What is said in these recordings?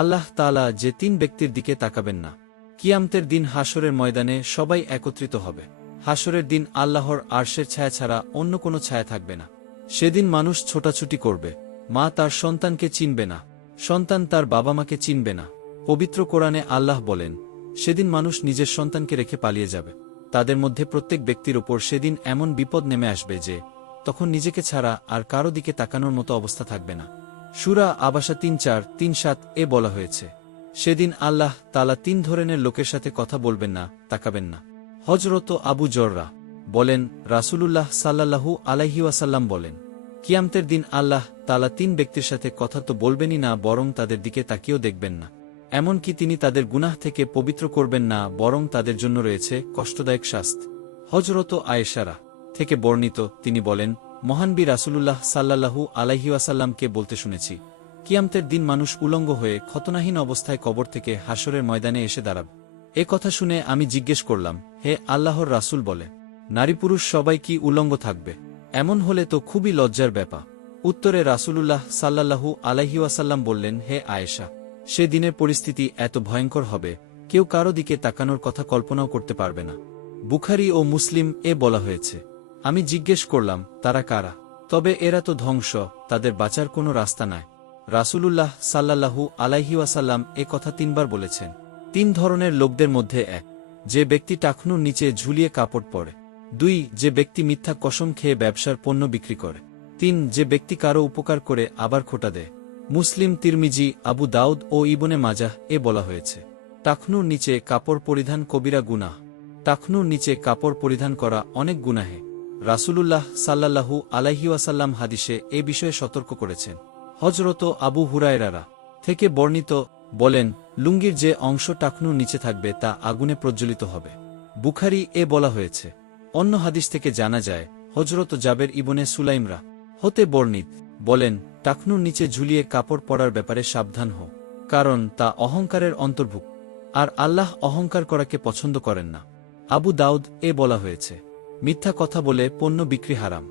আল্লাহ তাআলা যে তিন ব্যক্তির দিকে তাকাবেন না। কিয়ামতের দিন হাশরের ময়দানে সবাই একত্রিত হবে। হাশরের দিন আল্লাহর আরশের ছায়া ছাড়া অন্য কোনো ছায়া থাকবে না। সেদিন মানুষ ছোটাছুটি করবে। মা তার সন্তানকে চিনবে না, সন্তান তার বাবা মাকে চিনবে না। পবিত্র কোরআনে আল্লাহ বলেন, সেদিন মানুষ নিজের সন্তানকে রেখে পালিয়ে যাবে। তাদের মধ্যে প্রত্যেক ব্যক্তির ওপর সেদিন এমন বিপদ নেমে আসবে যে তখন নিজেকে ছাড়া আর কারো দিকে তাকানোর মতো অবস্থা থাকবে না। সূরা আবাসা ৩:৪-৩:৭ এ বলা হয়েছে, সেদিন আল্লাহ তাআলা তিন ধরনের লোকের সাথে কথা বলবেন না, তাকাবেন না। হযরত আবু জররা বলেন, রাসূলুল্লাহ সাল্লাল্লাহু আলাইহি ওয়াসাল্লাম বলেন, কিয়ামতের দিন আল্লাহ তাআলা তিন ব্যক্তির সাথে কথা তো বলবেনই না, বরং তাদের দিকে তাকিয়েও দেখবেন না। এমনকি তিনি তাদের গুনাহ থেকে পবিত্র করবেন না, বরং তাদের জন্য রয়েছে কষ্টদায়ক শাস্তি। হযরত আয়েশা থেকে বর্ণিত, তিনি বলেন, মহানবী রাসূলুল্লাহ সাল্লাল্লাহু আলাইহি ওয়াসাল্লামকে বলতে শুনেছি, কিয়ামতের দিন মানুষ উলঙ্গ হয়ে খতনাহীন অবস্থায় কবর থেকে হাশরের ময়দানে এসে দাঁড়াবে। এ কথা শুনে আমি জিজ্ঞেস করলাম, হে আল্লাহর রাসূল, বলে নারী পুরুষ সবাই কি উলঙ্গ থাকবে? এমন হলে তো খুবই লজ্জার ব্যাপার। উত্তরে রাসূলুল্লাহ সাল্লাল্লাহু আলাইহি ওয়াসাল্লাম বললেন, হে আয়েশা, সে দিনের পরিস্থিতি এত ভয়ঙ্কর হবে, কেউ কারো দিকে তাকানোর কথা কল্পনাও করতে পারবে না। বুখারী ও মুসলিম এ বলা হয়েছে। আমি জিজ্ঞেস করলাম, তারা কারা? তবে এরা তো ধ্বংস, তাদের বাঁচার কোনো রাস্তা নাই। রাসূলুল্লাহ সাল্লাল্লাহু আলাইহি ওয়াসাল্লাম এ কথা তিনবার বলেছেন। তিন ধরনের লোকদের মধ্যে এক, যে ব্যক্তি টাকনুর নিচে ঝুলিয়ে কাপড় পরে; দুই, যে ব্যক্তি মিথ্যা কসম খেয়ে ব্যবসার পণ্য বিক্রি করে; তিন, যে ব্যক্তি কারো উপকার করে আবার খোটা দেয়। মুসলিম, তিরমিজি, আবু দাউদ ও ইবনে মাজাহ এ বলা হয়েছে, টাকনুর নিচে কাপড় পরিধান কবিরা গুনাহ। টাকনুর নিচে কাপড় পরিধান করা অনেক গুনাহে। রাসূলুল্লাহ সাল্লাল্লাহু আলাইহি ওয়াসাল্লাম হাদিসে এ বিষয়ে সতর্ক করেছেন। হযরত আবু হুরায়রা থেকে বর্ণিত, বলেন, লুঙ্গির যে অংশ টাকনুর নিচে থাকবে তা আগুনে প্রজ্বলিত হবে। বুখারী এ বলা হয়েছে। অন্য হাদিস থেকে জানা যায়, হযরত জাবের ইবনে সুলাইমরা হতে বর্ণিত, বলেন, টাকনুর নিচে ঝুলিয়ে কাপড় পরার ব্যাপারে সাবধান হও, কারণ তা অহংকারের অন্তর্ভুক্ত, আর আল্লাহ অহংকার করাকে পছন্দ করেন না। আবু দাউদ এ বলা হয়েছে, মিথ্যা কথা বলে পণ্য বিক্রি হারাম।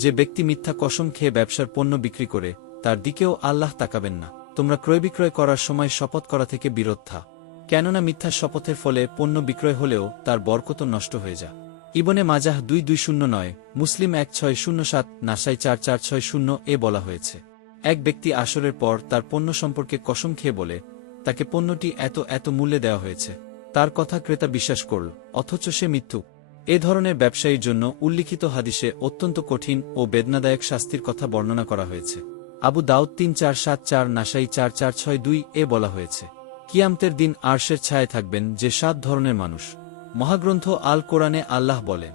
যে ব্যক্তি মিথ্যা কসম খেয়ে ব্যবসার পণ্য বিক্রি করে, তার দিকেও আল্লাহ তাকাবেন না। তোমরা ক্রয় বিক্রয় করার সময় শপথ করা থেকে বিরত থাক, কেননা মিথ্যা শপথের ফলে পণ্য বিক্রয় হলেও তার বরকত নষ্ট হয়ে যায়। ইবনে মাজাহ 2209, মুসলিম 1607, নাসাই 4460 এ বলা হয়েছে, এক ব্যক্তি আসরের পর তার পণ্য সম্পর্কে কসম খেয়ে বলে, তাকে পণ্যটি এত এত মূল্যে দেওয়া হয়েছে। তার কথা ক্রেতা বিশ্বাস করল, অথচ সে মিথ্যুক। এ ধরনের ব্যবসায়ীর জন্য উল্লিখিত হাদিসে অত্যন্ত কঠিন ও বেদনাদায়ক শাস্তির কথা বর্ণনা করা হয়েছে। আবু দাউদ 3474, নাসাই 4462 এ বলা হয়েছে, কিয়ামতের দিন আরশের ছায়ায় থাকবেন যে 7 ধরনের মানুষ। মহাগ্রন্থ আল কোরআনে আল্লাহ বলেন,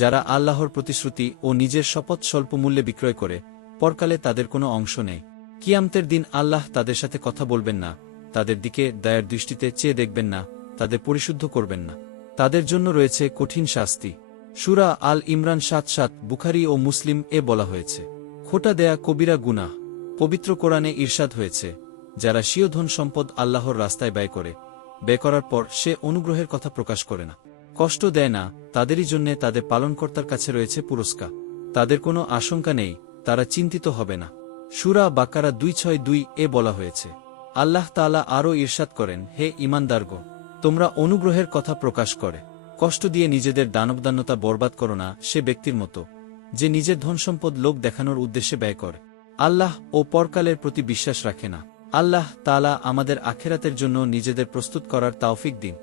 যারা আল্লাহর প্রতিশ্রুতি ও নিজের শপথ স্বল্প মূল্যে বিক্রয় করে, পরকালে তাদের কোনো অংশ নেই। কিয়ামতের দিন আল্লাহ তাদের সাথে কথা বলবেন না, তাদের দিকে দয়ার দৃষ্টিতে চেয়ে দেখবেন না, তাদের পরিশুদ্ধ করবেন না। তাদের জন্য রয়েছে কঠিন শাস্তি। সূরা আল ইমরান 7:7, বুখারী ও মুসলিম এ বলা হয়েছে, খোটা দেয়া কবিরা গুনাহ। পবিত্র কোরআনে ইরশাদ হয়েছে, যারা স্বীয় ধন সম্পদ আল্লাহর রাস্তায় ব্যয় করে, ব্যয় করার পর সে অনুগ্রহের কথা প্রকাশ করে না, কষ্ট দেয় না, তাদেরই জন্যে তাদের পালনকর্তার কাছে রয়েছে পুরস্কার। তাদের কোনো আশঙ্কা নেই, তারা চিন্তিত হবে না। সূরা বাকারা 262 এ বলা হয়েছে, আল্লাহ তাআলা আরও ইরশাদ করেন, হে ঈমানদারগণ, তোমরা অনুগ্রহের কথা প্রকাশ করে কষ্ট দিয়ে নিজেদের দানবদান্যতা বরবাদ করো না সে ব্যক্তির মতো, যে নিজের ধনসম্পদ লোক দেখানোর উদ্দেশ্যে ব্যয় করে, আল্লাহ ও পরকালের প্রতি বিশ্বাস রাখে না। আল্লাহ তাআলা আমাদের আখিরাতের জন্য নিজেদের প্রস্তুত করার তৌফিক দিন।